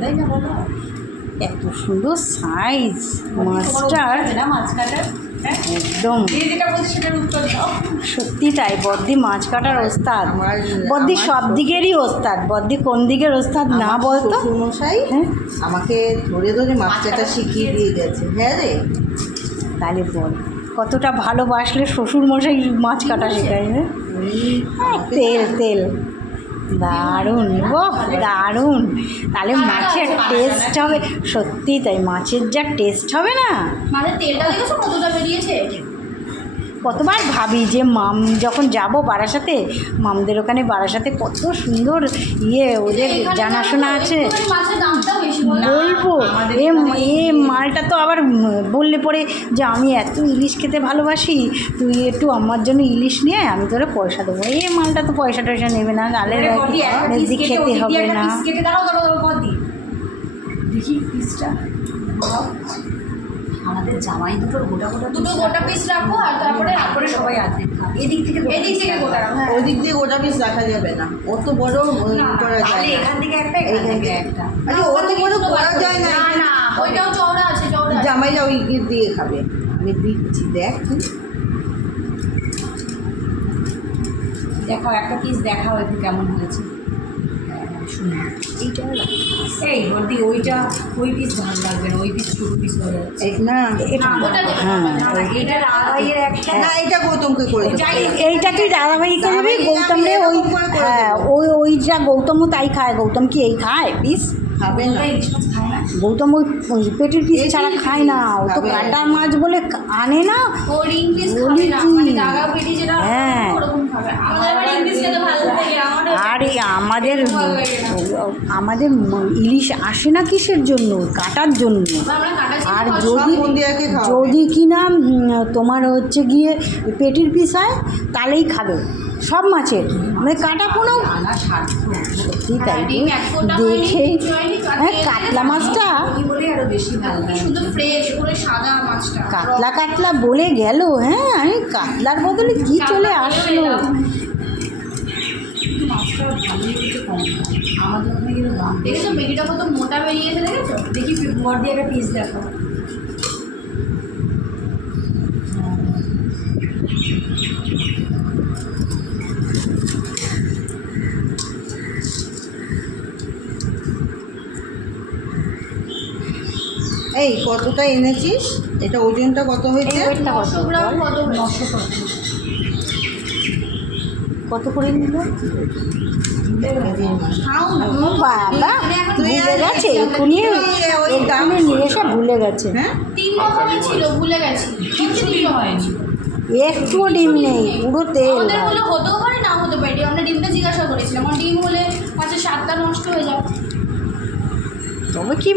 তাই না বলো? এত সুন্দর সাইজ মাছটার, একদম সত্যি তাই। বদ্দি মাছ কাটার ওস্তাদ, বদ্দি সব দিকেরই ওস্তাদ। বদ্দি কোন দিকের ওস্তাদ না বলতো? শ্বশুরমশাই আমাকে ধরে ধরে মাছ কাটা শিখিয়ে দিয়ে গেছে। হ্যাঁ রে, তাহলে বল কতটা ভালোবাসলে শ্বশুর মশাই মাছ কাটা শেখায়। হ্যাঁ, তেল তেল দারুণ, দারুণ। তাহলে মাছের টেস্ট হবে, সত্যি তাই, মাছের যা টেস্ট হবে না। মানে তেলটা দেখেছো কতটা বেরিয়েছে? কতবার ভাবি যে মাম যখন যাব বারাসাতে, মামদের ওখানে বারাসাতে কত সুন্দর ওদের জানাশোনা আছে, বলবো এ মালটা তো আবার বললে পরে যে আমি এত ইলিশ খেতে ভালোবাসি, তুই একটু আমার জন্য ইলিশ নিয়ে আমি তোরে পয়সা দেবো। এই মালটা তো পয়সা টয়সা নেবে না, গালের খেতে হবে না। দেখি পিসটা, আমাদের জামাই দুটো গোটা পিস রাখবো, আর তারপরে সবাই অর্ধেক খাবে। এদিক থেকে গোটা রাখবো। ওই দিক দিয়ে গোটা পিস রাখা যাবে না, অত বড় করা যায় না। এখান থেকে একটা, এখান থেকে একটা। আরে অত বড় করা যায় না। না, ওইটাও চওড়া আছে, চওড়া আছে। জামাইরা ওই দিক দিয়ে খাবে। আমি দিচ্ছি, দেখ তুই দেখাও একটা পিস, দেখাও একটু কেমন হয়েছে। শুনি এইটা এই বর্দি ওইটা, ওই পিস ভালো লাগবে না, ওই পিস ছোট পিস হয়ে যাচ্ছে। না, এটা দাদাভাইয়ের একটা, না এটা গৌতমকে করে দেবো। এইটা তুই দাদাভাই করবি, গৌতম রে ওই, হ্যাঁ ওই যা গৌতমও তাই খায়। গৌতম কি এই খায় পিস? খাবে না, ইলিশ মাছ খায় না। গৌতম ওই পেটির পিস ছাড়া খায় না, ও তো কাটা মাছ বলে আনে না। ও রিং পিস খাবে না, মানে দাগা পেটি যেটা হ্যাঁ, ওরকম খাবে। আমাদের আবার রিং পিস খেতে ভালো লাগে। আর আমাদের ইলিশ আসে না কিসের জন্য? কাটার জন্য। আর যদি কিনা তোমার হচ্ছে গিয়ে পেটির পিস হয় তাহলেই খাবে সব মাছের, মানে কাটা কোনো। সত্যি তাই, দেখে হ্যাঁ কাতলা মাছটা কাতলা কাতলা বলে গেল। হ্যাঁ, আমি কাতলার বদলে কি চলে আসলো। আমাদের ওখানে কিন্তু দাম দেখেছো, মেডিটা কত মোটা বেরিয়েছে দেখেছো? দেখি বর্দি একটা পিস দেখো। এই কতটা এনেছিস? এটা ওজনটা কত হয়েছে? 900 গ্রাম। কত? 950। কত করে নিল? বাবা ভুলে গেছে, এক্ষুনি এখানে নিয়ে এসে ভুলে গেছে। হ্যাঁ, 3 রকমের ছিল, ভুলে গেছি। কিছু হয়নি, একটুও ডিম নেই, পুরো তেল। আমাদের হলে হতেও পারে, না হতে পারে। আমরা ডিমটা জিজ্ঞাসা করেছিলাম, আমার ডিম হলে 5-7টা নষ্ট হয়ে যাবে। তবে কি